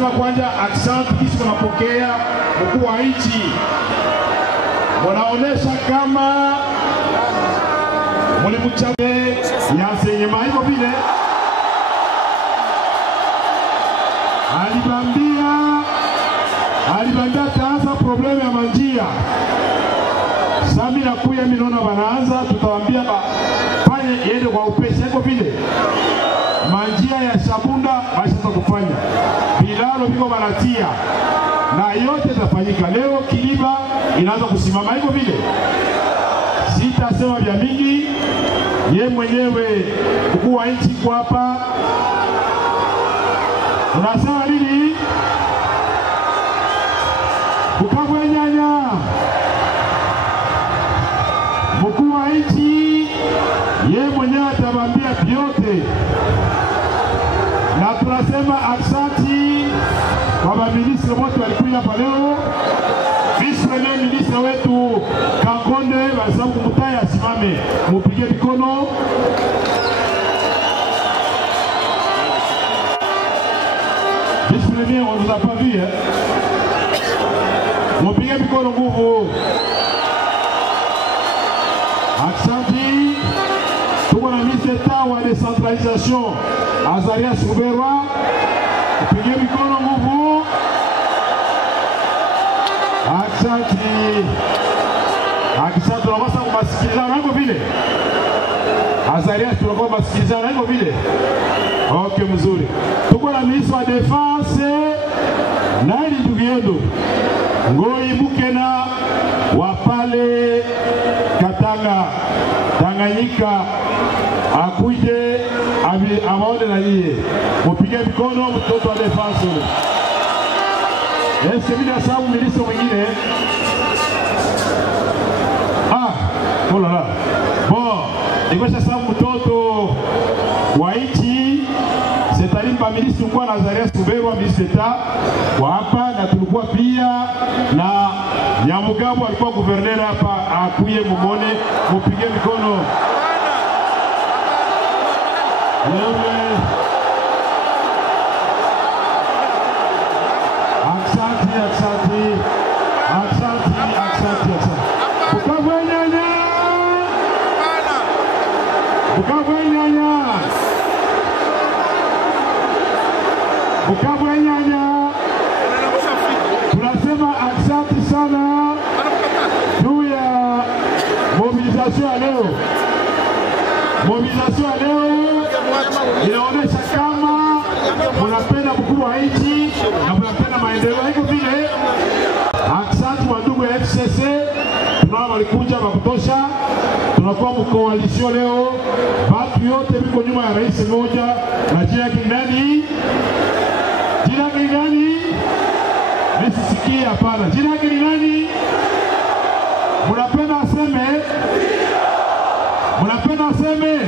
tunasema kwanza asante kisi tunapokea mkuu wa nchi. Wanaonesha kama mlimuchague ya senyema hivyo vile. Alibambia taanza problemu ya manjia. Sami na kuya minona wanaanza, tutawambia fanye yende kwa upesi hivyo vile. Manjia ya Shabunda bashaanza kufanya. Bilalo biko banatia. Na yote tafanyika. Leo Kiliba inaanza kusimama hivyo vile. Sitasema vya mingi. Ye mwenyewe mkuu wa nchi kwa hapa. Unasema nini? Bukabwe nyanya. Mkuu wa nchi ye mwenyewe atabambia vyote. Na tunasema asante kwa maministri wote walikuja hapa leo. Vice Premier Ministre wetu Kangonde wasabu kumutaya asimame. Mupige mikono. Vice Premier, on nous a pas vu, hein? Mupige mikono nguvu. Asante. Tuko na ministre d'État wa décentralisation Azarias Ruberwa. Mupige mikono nguvu. Asante. Asante, tunawasa kumasikilizana hivyo vile. Azarias tunakuwa masikilizana hivyo vile. Okay, mzuri. Tuko na ministre wa défense na ili ndugu yenu Ngoi Bukena wa pale Katanga Tanganyika akuje awaone na yeye. Mupige mikono mtoto wa défense. Est-ce que vous savez ministre mwingine? Oh là là. Bon, nikosha sababu mtoto wa nchi c'est-à-dire pa ministre kwa Nazarias Ruberwa ministre d'État wa hapa, na tulikuwa pia na Nyamugabo alikuwa gouverneur hapa, akuye mumone, mupige mikono. Bukabwe nyanya. Tunasema asante sana juu ya mobilisation ya leo. Mobilisation ya leo inaonesha kama mnapenda mkuu wa nchi na mnapenda maendeleo hiko vile. Asante wa ndugu ya FCC, tunao walikuja wa kutosha. Tunakuwa mkoalisio leo. Watu yote biko nyuma ya rais mmoja na jina yake nani? Jina yake nani? Nisisikie hapana. Jina yake ni nani? Mnapenda aseme? Mnapenda aseme?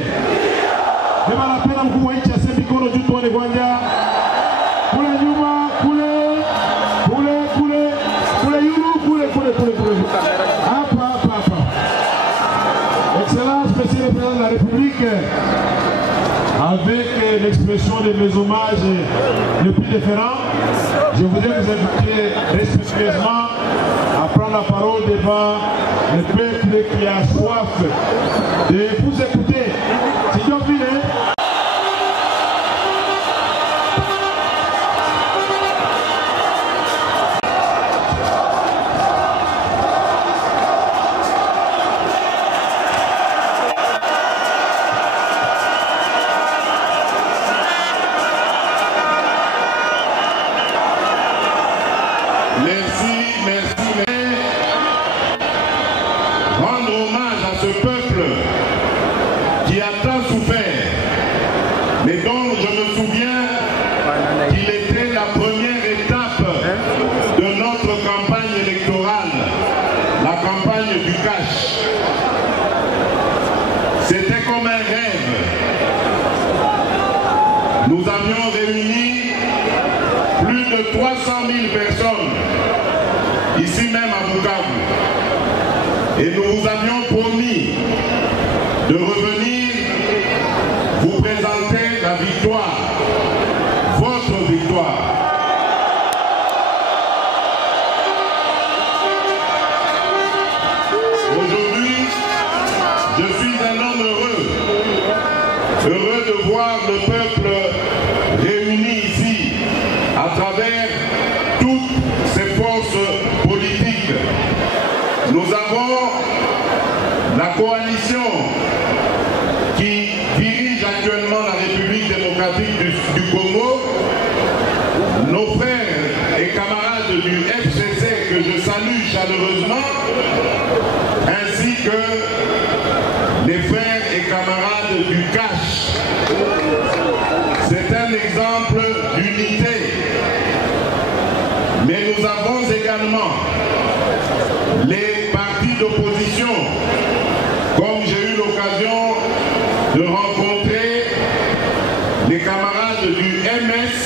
Beba napenda mkuu wa nchi aseme mikono juu tuone kwanza. Kule nyuma, kule yulu, kule. Hapa. Excellence, Monsieur le Président de la République, avec l'expression de mes hommages les plus différents, je voudrais vous inviter respectueusement à prendre la parole devant le peuple qui a soif de vous écouter. Si vous voulez. Nous avions réuni plus de 300 000 personnes, ici même à Bukavu. Et nous vous avions promis de revenir vous présenter la victoire, votre victoire. le peuple réuni ici, à travers toutes ces forces politiques. Nous avons la coalition qui dirige actuellement la République démocratique du Congo, nos frères et camarades du FCC que je salue chaleureusement, ainsi que les frères et camarades du CACH. C'est un exemple d'unité. Mais nous avons également les partis d'opposition, comme j'ai eu l'occasion de rencontrer les camarades du MS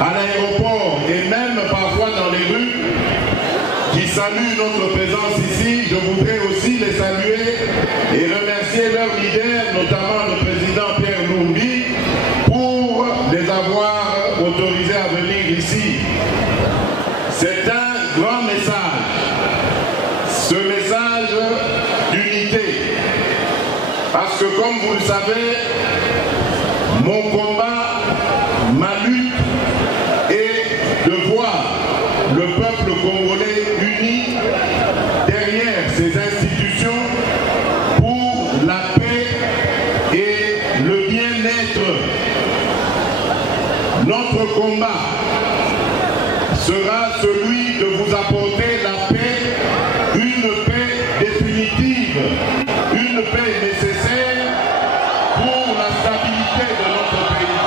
à l'aéroport et même parfois dans les rues, qui saluent notre présence ici. Je voudrais aussi les saluer et remercier leur leader, notamment le président Pierre Lumbi, pour les avoir autorisés à venir ici. C'est un grand message, ce message d'unité. Parce que comme vous le savez, mon combat, ma lutte est de voir le peuple congolais uni derrière ces institutions pour la paix et le bien-être. Notre combat sera celui de vous apporter la paix, une paix définitive, une paix nécessaire pour la stabilité de notre pays.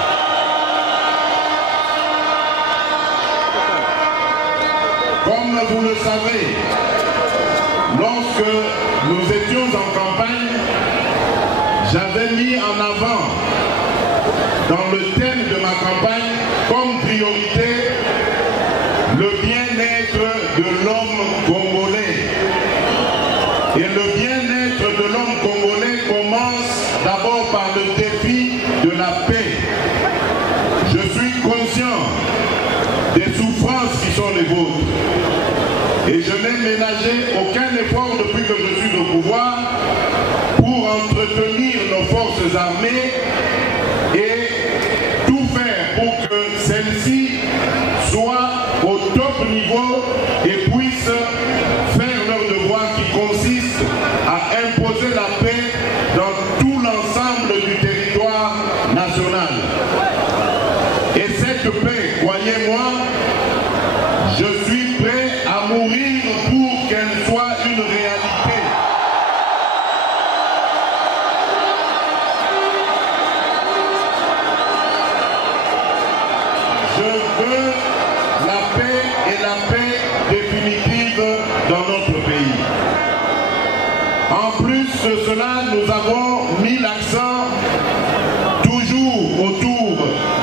Comme vous le savez, lorsque nous étions en campagne, j'avais mis en avant, dans le thème de ma campagne, comme priorité, le bien-être de l'homme congolais. Et le bien-être de l'homme congolais commence d'abord par le défi de la paix. Je suis conscient des souffrances qui sont les vôtres. Et je n'ai ménagé aucun effort depuis que je suis au pouvoir pour entretenir nos forces armées et tout faire pour que celles-ci soient au top niveau et puissent faire leur devoir qui consiste à imposer la paix dans tout l'ensemble du territoire national. Et cette paix, croyez-moi, je suis prêt à mourir pour qu'elle soit une réalité. Je veux la paix et la paix définitive dans notre pays. En plus de cela, nous avons mis l'accent toujours autour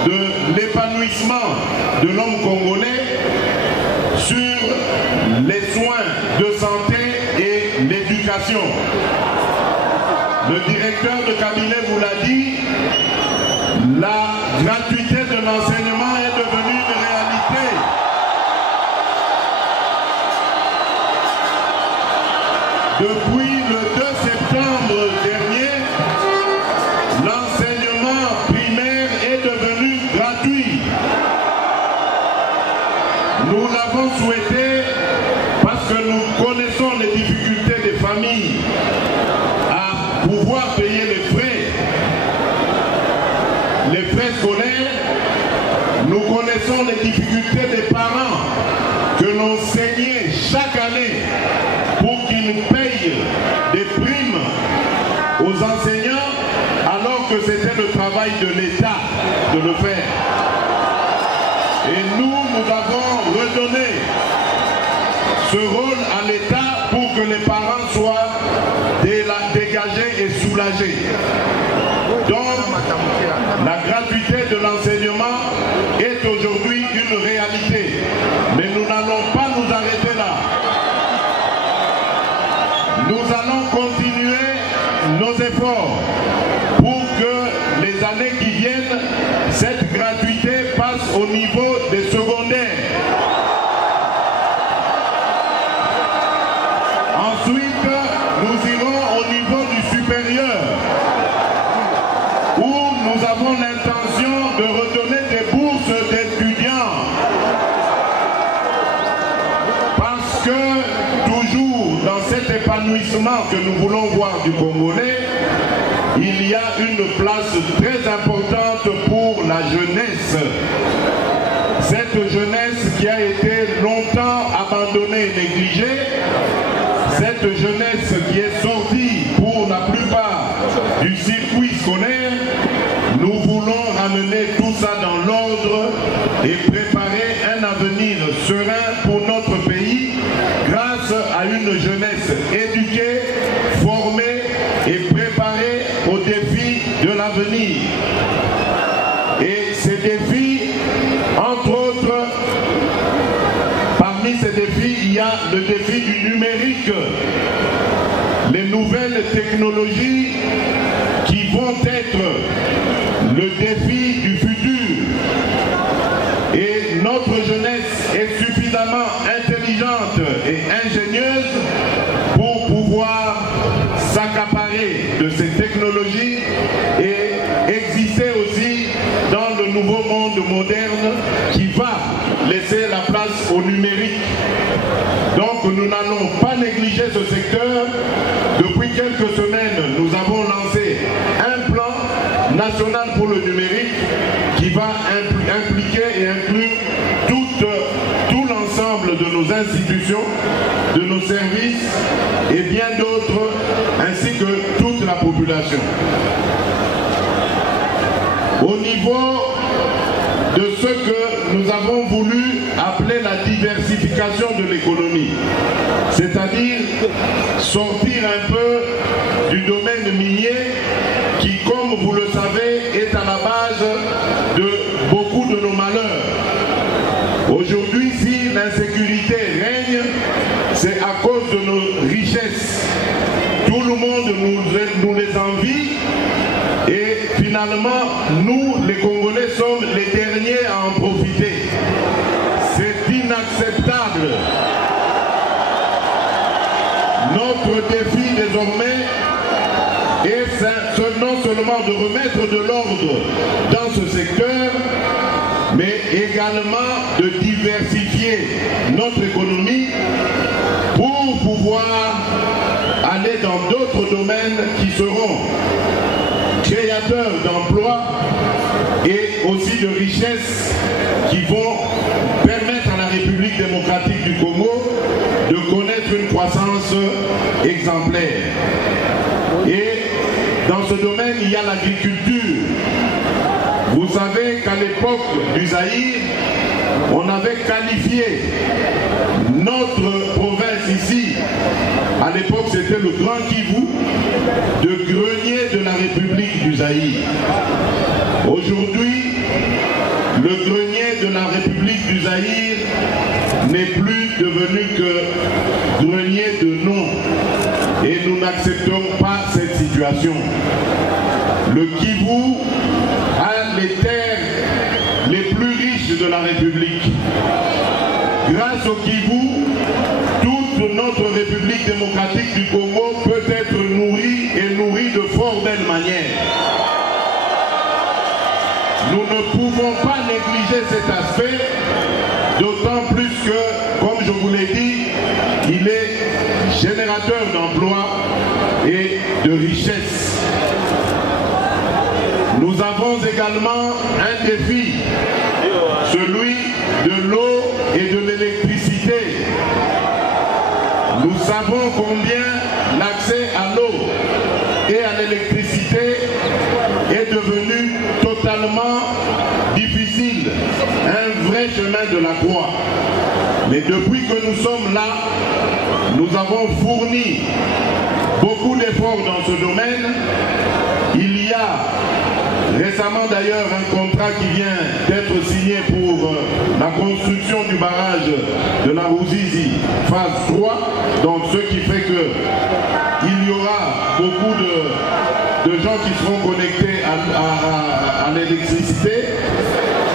de l'épanouissement de l'homme congolais sur les soins de santé et l'éducation. Le directeur de cabinet vous l'a dit, la gratuité de l'enseignement est devenue une réalité. Depuis le 2 septembre dernier, l'enseignement primaire est devenu gratuit. Nous l'avons souhaité parce que nous connaissons les difficultés des familles à pouvoir payer les frais scolaires. Nous connaissons les difficultés des parents que l'on saignait chaque année pour qu'ils payent des primes aux enseignants alors que c'était le travail de l'État de le faire. Et nous avons redonné ce rôle à l'État pour que les parents soient dégagés et soulagés. Donc, la gratuité de l'enseignement est aujourd'hui une réalité. Mais nous n'allons pas nous arrêter là. Nous allons continuer nos efforts pour que les années qui viennent, cette gratuité passe au niveau des secondaires. Ensuite, nous irons au niveau du supérieur, où nous avons avons l'intention de redonner des bourses d'étudiants. Parce que toujours dans cet épanouissement que nous voulons voir du Congolais, il y a une place très importante pour la jeunesse. Cette jeunesse qui a été longtemps abandonnée et négligée, cette jeunesse qui est sortie pour la plupart du circuit scolaire, nous voulons ramener tout ça dans l'ordre et préparer un avenir serein pour notre pays grâce à une jeunesse éduquée, formée et préparée aux défis de l'avenir. Et ces défis, entre autres, parmi ces défis, il y a le défi du numérique, les nouvelles technologies qui vont être le défi du futur. Et notre jeunesse est suffisamment intelligente et ingénieuse pour pouvoir s'accaparer de ces technologies et exister aussi dans le nouveau monde moderne qui va laisser la place au numérique. Donc nous n'allons pas négliger ce secteur. Depuis quelques semaines, nous avons lancé un plan national pour le numérique qui va impliquer et inclure tout l'ensemble de nos institutions, de nos services et bien d'autres, ainsi que toute la population. Au niveau de ce que nous avons voulu appeler la diversification de l'économie, c'est-à-dire sortir un peu du domaine minier qui, comme vous le savez, est à la base de beaucoup de nos malheurs. Aujourd'hui, si l'insécurité règne, c'est à cause de nos richesses. Tout le monde nous les envie et finalement, nous, les Congolais, sommes les derniers à en profiter. C'est inacceptable. Notre défi désormais est non seulement de remettre de l'ordre dans ce secteur, mais également de diversifier notre économie pour pouvoir aller dans d'autres domaines qui seront créateurs d'emplois et aussi de richesses qui vont permettre à la République démocratique du Congo de connaître une croissance exemplaire. Et dans ce domaine, il y a l'agriculture. Vous savez qu'à l'époque du Zaïre, on avait qualifié notre province ici, à l'époque c'était le Grand Kivu, de grenier de la République du Zaïre. Aujourd'hui, le grenier de la République du Zaïre n'est plus devenu que grenier de nom. Et nous n'acceptons pas cette situation. Le Kivu a les terres les plus riches de la République. Grâce au Kivu, toute notre République démocratique du Congo peut être nourrie et nourrie de fort belle manière. Nous ne pouvons pas négliger cet aspect, d'autant plus que, comme je vous l'ai dit, il est générateur d'emplois et de richesses. Nous avons également un défi, celui de l'eau et de l'électricité. Nous savons combien l'accès à l'eau et à l'électricité est devenu totalement difficile, un vrai chemin de la croix. Mais depuis que nous sommes là, nous avons fourni beaucoup d'efforts dans ce domaine. Il y a récemment d'ailleurs un contrat qui vient d'être signé pour la construction du barrage de la Ruzizi, phase 3, donc ce qui fait qu'il y aura beaucoup de gens qui seront connectés à l'électricité,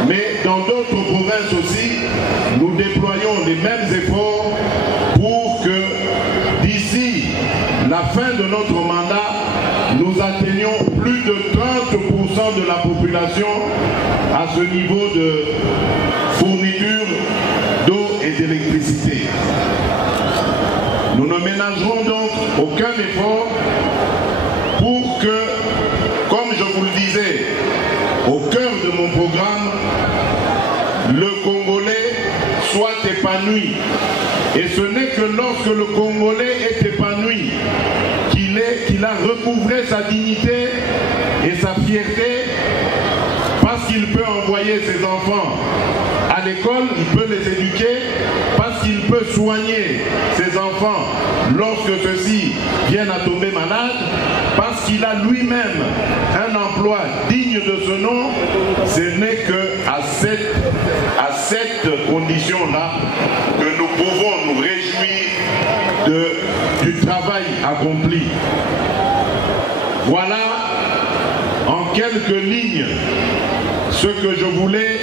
mais dans d'autres provinces aussi, nous déployons les mêmes efforts pour que d'ici la fin de notre mandat, nous atteignions plus de 30% de la population population à ce niveau de fourniture d'eau et d'électricité. Nous ne ménagerons donc aucun effort pour que, comme je vous le disais, au cœur de mon programme, le Congolais soit épanoui. Et ce n'est que lorsque le Congolais est épanoui qu'il a recouvré sa dignité et sa fierté, parce qu'il peut envoyer ses enfants à l'école, il peut les éduquer, parce qu'il peut soigner ses enfants lorsque ceux-ci viennent à tomber malades, parce qu'il a lui-même un emploi digne de ce nom. Ce n'est qu'à cette condition-là que nous pouvons nous réjouir du travail accompli. Voilà en quelques lignes ce que je voulais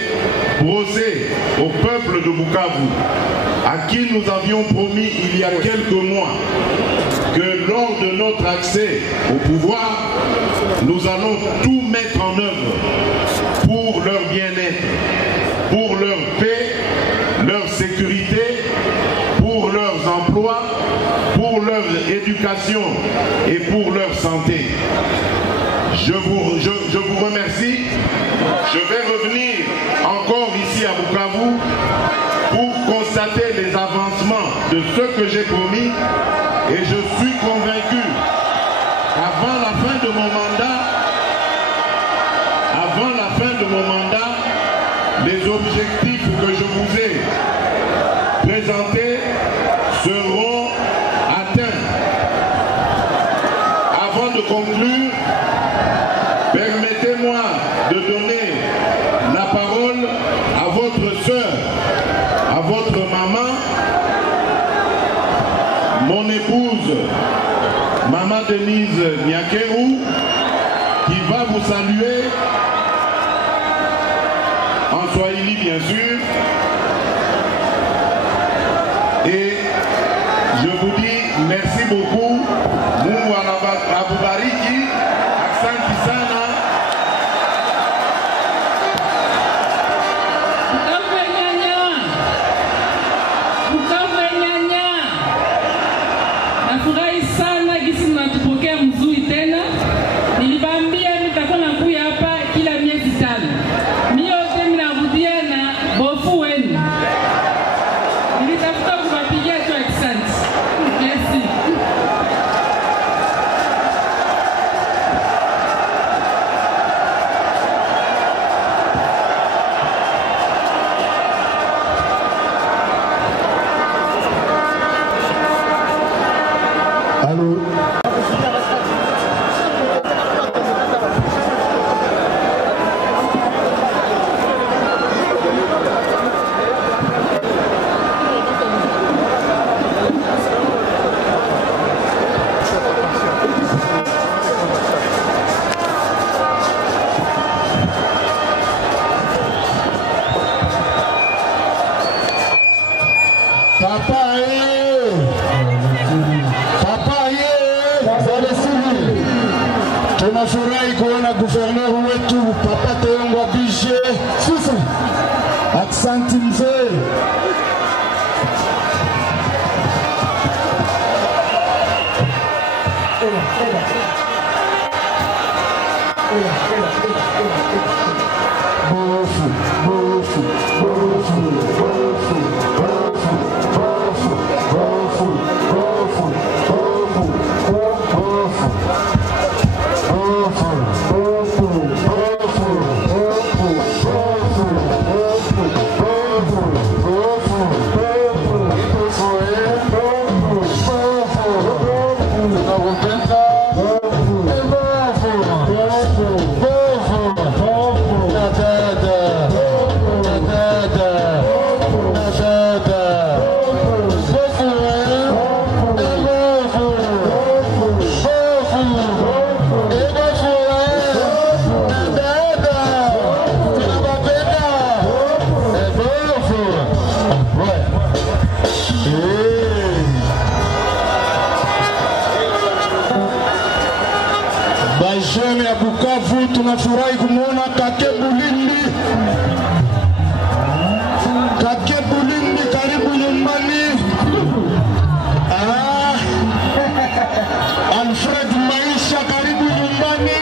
brosser au peuple de Bukavu, à qui nous avions promis il y a quelques mois que lors de notre accès au pouvoir, nous allons tout mettre en œuvre pour leur bien-être, pour leur paix, leur sécurité, pour leurs emplois, pour leur éducation et pour leur santé. Je vous remercie. Je vais revenir encore ici à Bukavu pour constater les avancements de ce que j'ai promis, et je suis convaincu qu'avant la fin de mon mandat, les objectifs que je vous ai présentés seront atteints. Avant de conclure, permettez-moi de donner la parole à votre sœur, à votre maman, mon épouse, Maman Denise Nyakeru, qui va vous saluer, en Swahili bien sûr. Et je vous dis merci beaucoup. Mungu akubariki. Asante sana. Nafurahi sana gisi mnatupokea mzuri tena. Nilibambia nitakuwa nakuja hapa kila miezi 5. Mimi yote mnarudia na bofu wenu. Nilitafuta kuwapigia tu asante. Merci. Allô? Tunafurahi kuona guverneur wetu Papa Teyongwa Bije. Sisi asante mzee. tunafurahi kumwona Kake Bulindi. Kake Bulindi, karibu nyumbani. Alfred Maisha, karibu nyumbani.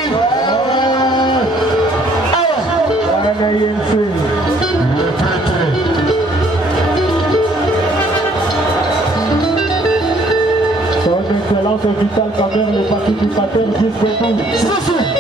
Son excellence vitale quand même, le participateur jusqu'au bout.